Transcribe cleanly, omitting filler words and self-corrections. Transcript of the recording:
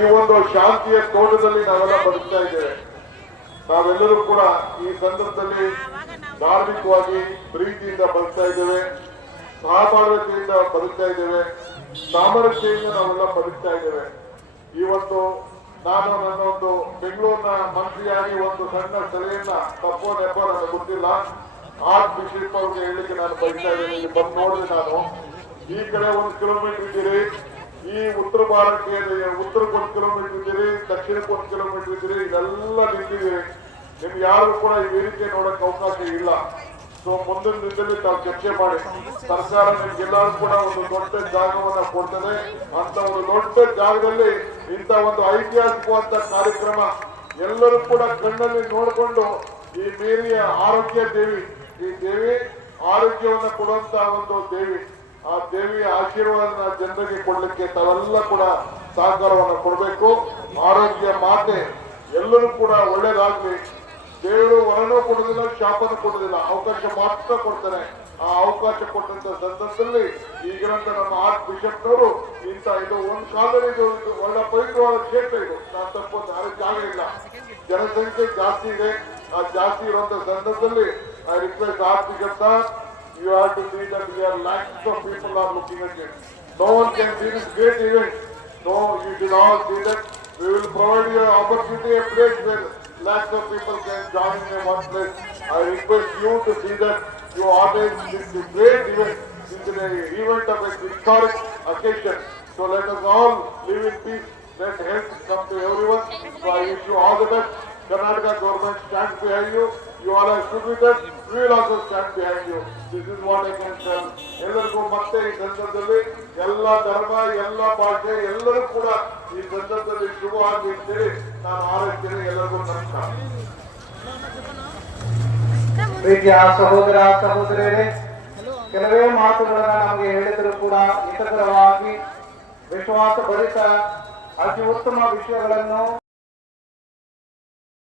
ಈ ಒಂದು ಶಾಂತಿಯ ತೋಟದಲ್ಲಿ ನಾವೆಲ್ಲ ಬದುಕ್ತಾ ಇದ್ದೇವೆ. ನಾವೆಲ್ಲರೂ ಕೂಡ ಈ ಸಂದರ್ಭದಲ್ಲಿ ಧಾರ್ಮಿಕವಾಗಿ ಪ್ರೀತಿಯಿಂದ ಬದುಕ್ತಾ ಇದ್ದೇವೆ, ಸಹಬಾಳ್ವೆಯಿಂದ ಬದುಕ್ತಾ ಇದ್ದೇವೆ, ಸಾಮರಸ್ಯದಿಂದ ನಾವೆಲ್ಲ ಬದುಕ್ತಾ ಇದ್ದೇವೆ. ಇವತ್ತು ನಾನು ನನ್ನ ಒಂದು ಬೆಂಗಳೂರಿನ ಮಂತ್ರಿಯಾಗಿ ಒಂದು ಸಣ್ಣ ಸಲಹೆಯನ್ನ ತಪ್ಪೋ ನೆಪೋ ನನಗೆ ಗೊತ್ತಿಲ್ಲ, ಆರ್ಟ್ ಬಿಷಪ್ ಅವ್ರಿಗೆ ಹೇಳಲಿಕ್ಕೆ ನಾನು ಬಯಸ್ತಾ ಇದ್ದೇನೆ. ಇಲ್ಲಿ ಬಂದು ನೋಡಿದ್ರೆ ನಾನು ಈ ಕಡೆ 1 ಕಿಲೋಮೀಟರ್ ಇದ್ದೀರಿ, ಈ ಉತ್ತರ ಭಾರತಕ್ಕೆ ಉತ್ತರಕ್ಕೆ 1 ಕಿಲೋಮೀಟರ್ ಇದ್ದೀರಿ, ದಕ್ಷಿಣಕ್ಕೆ 1 ಕಿಲೋಮೀಟರ್ ಇದ್ದೀರಿ, ಇದೆಲ್ಲ ನಿಂತಿದ್ದೀರಿ. ನಿಮ್ಗೆ ಯಾರು ಕೂಡ ಈ ವೇದಿಕೆ ನೋಡಕ್ಕೆ ಅವಕಾಶ ಇಲ್ಲ. ಸೊ ಮುಂದಿನ ದಿನದಲ್ಲಿ ತಾವು ಚರ್ಚೆ ಮಾಡಿ ಸರ್ಕಾರ ನಿಮ್ಗೆಲ್ಲರೂ ಕೂಡ ಒಂದು ದೊಡ್ಡ ಜಾಗವನ್ನ ಕೊಡ್ತದೆ. ಅಂತ ಒಂದು ದೊಡ್ಡ ಜಾಗದಲ್ಲಿ ಇಂಥ ಒಂದು ಐತಿಹಾಸಿಕವಾದ ಕಾರ್ಯಕ್ರಮ ಎಲ್ಲರೂ ಕೂಡ ಕಣ್ಣಲ್ಲಿ ನೋಡಿಕೊಂಡು ಈ ಮೇರಿಯ ಆರೋಗ್ಯ ದೇವಿ, ಈ ದೇವಿ ಆರೋಗ್ಯವನ್ನ ಕೊಡುವಂತ ಒಂದು ದೇವಿ, ಆ ದೇವಿಯ ಆಶೀರ್ವಾದ ಜನರಿಗೆ ಕೊಡ್ಲಿಕ್ಕೆ ತಾವೆಲ್ಲ ಕೂಡ ಸಹಕಾರವನ್ನು ಕೊಡಬೇಕು. ಆರೋಗ್ಯ ಮಾತೆ ಎಲ್ಲರೂ ಕೂಡ ಒಳ್ಳೇದಾಗ್ಲಿ. ದೇವರು ವರನೂ ಕೊಡುದಿಲ್ಲ, ಶಾಪನೂ ಕೊಡುದಿಲ್ಲ, ಅವಕಾಶ ಮಾತ್ರ ಕೊಡ್ತಾರೆ. ಆ ಅವಕಾಶ ಕೊಟ್ಟಂತ ಸಂದರ್ಭದಲ್ಲಿ ಈಗಿರಂತ ನಮ್ಮ ಆರ್ಟ್ ಬಿಷಪ್ನವರು ಇಂಥ ಇದು ಒಂದು ಕಾಲದಲ್ಲಿ ಇದು ಒಳ್ಳೆ ಪವಿತ್ರವಾದ ಕ್ಷೇತ್ರ. ಇದು ನಾನು ತಪ್ಪು ಜಾಗ ಇಲ್ಲ, ಜನಸಂಖ್ಯೆ ಜಾಸ್ತಿ ಇದೆ. ಆ ಜಾಸ್ತಿ ಇರುವಂತ ಸಂದರ್ಭದಲ್ಲಿ I request art bishop sir, you have to see that we are lakhs of people are looking at it. No one can see this great event. So you should all see that we will provide you an opportunity, a place where lakhs of people can join in one place. I request you to see that you organize this great event. This is an event of a historic occasion. So let us all live in peace. Let health come to everyone. So I wish you all the best. Karnataka government stands behind you. You all are stood with us. We will also stand behind you. This is what I can tell. ಎಲ್ಲರಿಗೂ ಮತ್ತೆ ಈ ಸಂದರ್ಭದಲ್ಲಿ ಎಲ್ಲ ಧರ್ಮ, ಎಲ್ಲ ಭಾಷೆ ಎಲ್ಲರೂ ಕೂಡ ಈ ಸಂದರ್ಭದಲ್ಲಿ ಶುಭವಾಗಿ ಅಂತೇಳಿ ನಾನು ಆರೈಸ್ತೇನೆ. ಎಲ್ಲರಿಗೂ ನಮಸ್ಕಾರ. ಪ್ರೀತಿಯ ಸಹೋದರ ಸಹೋದರಿಯರೇ, ಕೆಲವೇ ಮಾತುಗಳನ್ನ ನಮಗೆ ಹೇಳಿದರೂ ಕೂಡ ಹಿತಕರವಾಗಿ ವಿಶ್ವಾಸ ಭರಿತ ಅತಿ ಉತ್ತಮ ವಿಷಯಗಳನ್ನು